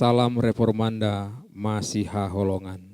Salam Reformanda Masiha Holongan.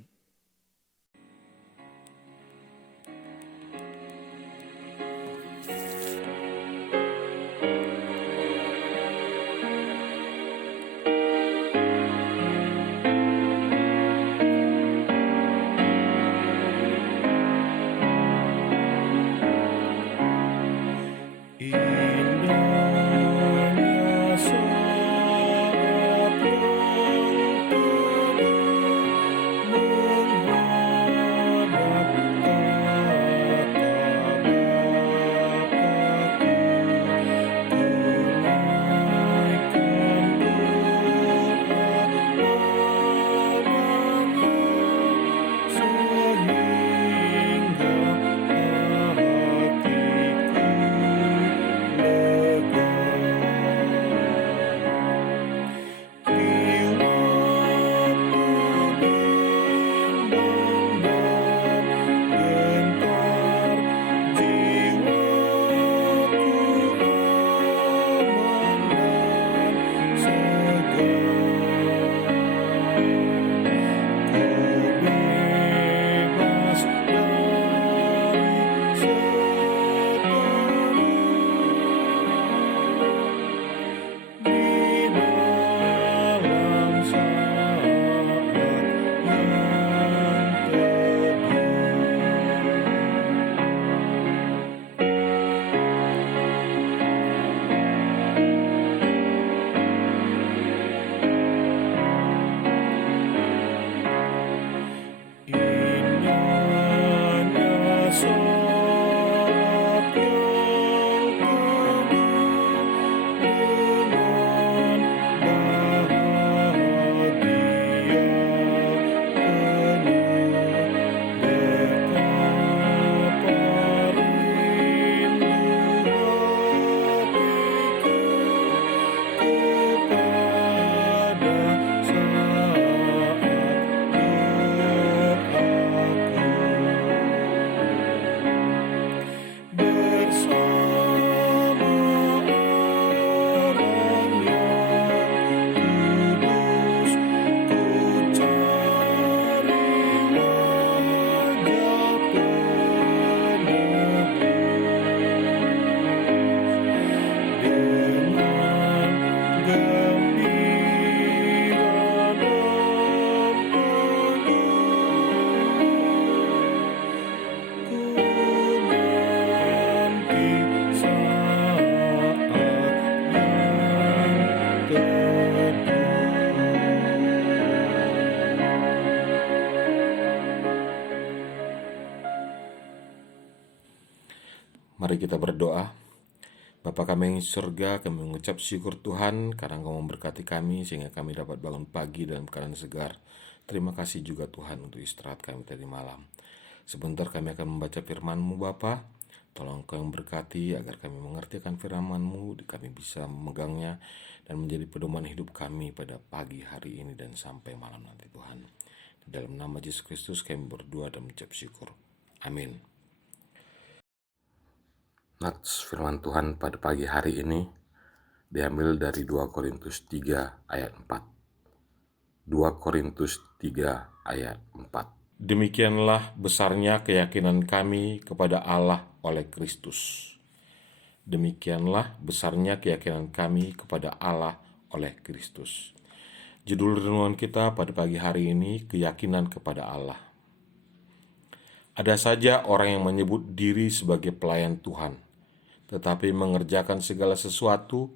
Mari kita berdoa. Bapa kami yang di surga, kami mengucap syukur Tuhan karena Engkau memberkati kami sehingga kami dapat bangun pagi dalam keadaan segar. Terima kasih juga Tuhan untuk istirahat kami tadi malam. Sebentar kami akan membaca firman-Mu Bapa. Tolong Engkau yang berkati agar kami mengerti akan firman-Mu, kami bisa memegangnya dan menjadi pedoman hidup kami pada pagi hari ini dan sampai malam nanti Tuhan. Di dalam nama Yesus Kristus kami berdoa dan mengucap syukur. Amin. Nats firman Tuhan pada pagi hari ini diambil dari 2 Korintus 3 ayat 4. 2 Korintus 3 ayat 4. Demikianlah besarnya keyakinan kami kepada Allah oleh Kristus. Demikianlah besarnya keyakinan kami kepada Allah oleh Kristus. Judul renungan kita pada pagi hari ini, keyakinan kepada Allah. Ada saja orang yang menyebut diri sebagai pelayan Tuhan, tetapi mengerjakan segala sesuatu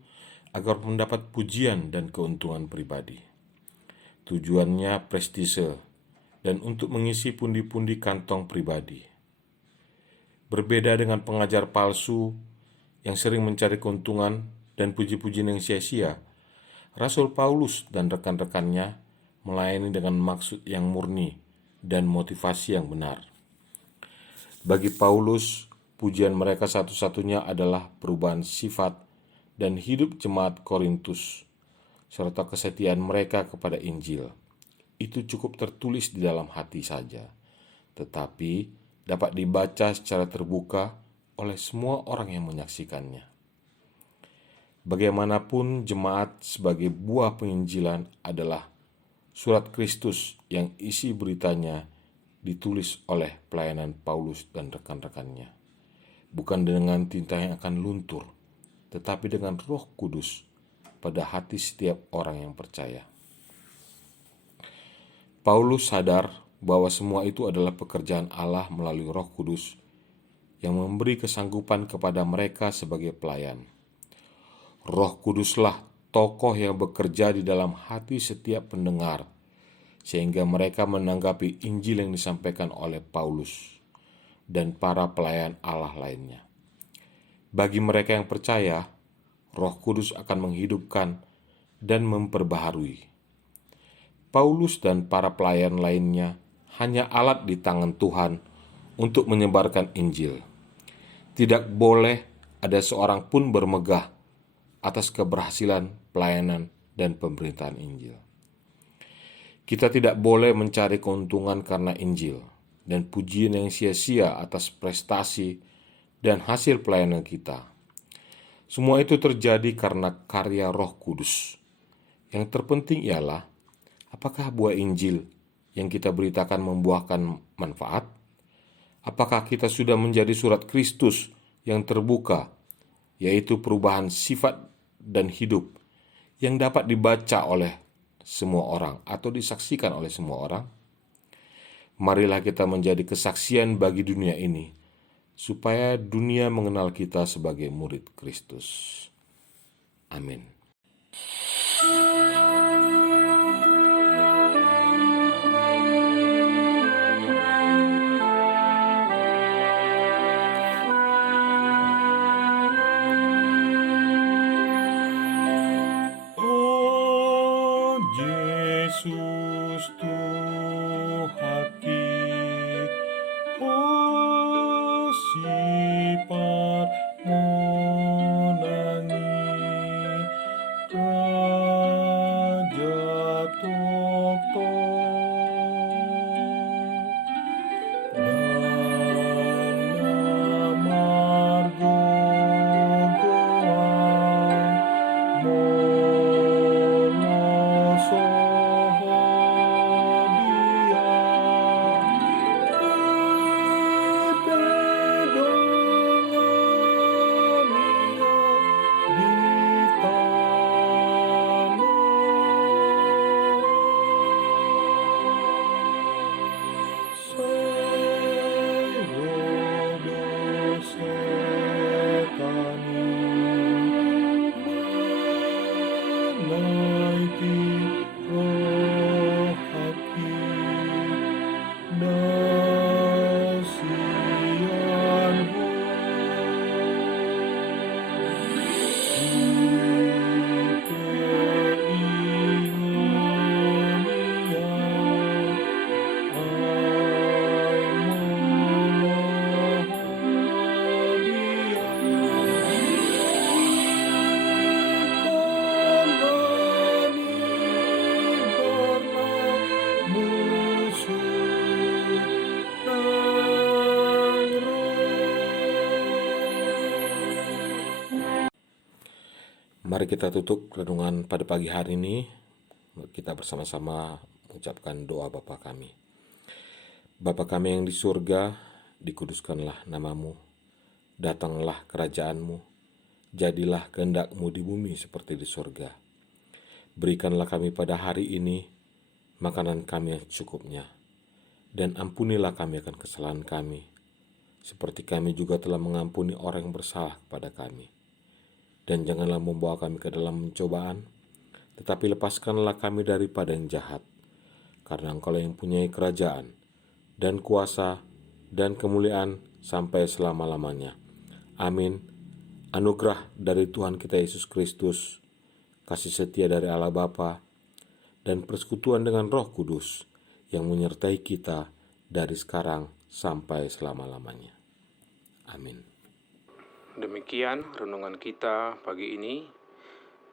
agar mendapat pujian dan keuntungan pribadi. Tujuannya prestise dan untuk mengisi pundi-pundi kantong pribadi. Berbeda dengan pengajar palsu yang sering mencari keuntungan dan puji-pujian yang sia-sia, Rasul Paulus dan rekan-rekannya melayani dengan maksud yang murni dan motivasi yang benar. Bagi Paulus, pujian mereka satu-satunya adalah perubahan sifat dan hidup jemaat Korintus, serta kesetiaan mereka kepada Injil. Itu cukup tertulis di dalam hati saja, tetapi dapat dibaca secara terbuka oleh semua orang yang menyaksikannya. Bagaimanapun, jemaat sebagai buah penginjilan adalah Surat Kristus yang isi beritanya ditulis oleh pelayanan Paulus dan rekan-rekannya. Bukan dengan tinta yang akan luntur, tetapi dengan Roh Kudus pada hati setiap orang yang percaya. Paulus sadar bahwa semua itu adalah pekerjaan Allah melalui Roh Kudus yang memberi kesanggupan kepada mereka sebagai pelayan. Roh Kuduslah tokoh yang bekerja di dalam hati setiap pendengar, sehingga mereka menanggapi Injil yang disampaikan oleh Paulus dan para pelayan Allah lainnya. Bagi mereka yang percaya, Roh Kudus akan menghidupkan dan memperbaharui. Paulus dan para pelayan lainnya hanya alat di tangan Tuhan untuk menyebarkan Injil. Tidak boleh ada seorang pun bermegah atas keberhasilan pelayanan dan pemberitaan Injil. Kita tidak boleh mencari keuntungan karena Injil dan pujian yang sia-sia atas prestasi dan hasil pelayanan kita. Semua itu terjadi karena karya Roh Kudus. Yang terpenting ialah, apakah buah Injil yang kita beritakan membuahkan manfaat? Apakah kita sudah menjadi surat Kristus yang terbuka, yaitu perubahan sifat dan hidup yang dapat dibaca oleh semua orang atau disaksikan oleh semua orang? Marilah kita menjadi kesaksian bagi dunia ini, supaya dunia mengenal kita sebagai murid Kristus. Amin. Yesus Tuhan kita, oh sifat menangi Raja dan margo Mari kita tutup renungan pada pagi hari ini. Kita bersama-sama mengucapkan doa Bapa kami. Bapa kami yang di surga, dikuduskanlah namamu. Datanglah kerajaanmu. Jadilah kehendak-mu di bumi seperti di surga. Berikanlah kami pada hari ini makanan kami yang secukupnya. Dan ampunilah kami akan kesalahan kami, seperti kami juga telah mengampuni orang yang bersalah kepada kami. Dan janganlah membawa kami ke dalam pencobaan, tetapi lepaskanlah kami daripada yang jahat. Karena Engkau yang mempunyai kerajaan, dan kuasa, dan kemuliaan sampai selama-lamanya. Amin. Anugerah dari Tuhan kita Yesus Kristus, kasih setia dari Allah Bapa, dan persekutuan dengan Roh Kudus yang menyertai kita dari sekarang sampai selama-lamanya. Amin. Demikian renungan kita pagi ini.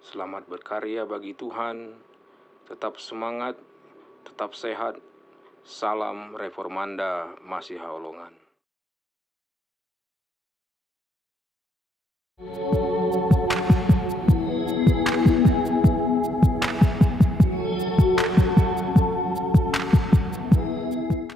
Selamat berkarya bagi Tuhan. Tetap semangat, tetap sehat. Salam Reformanda Masiha Holongan.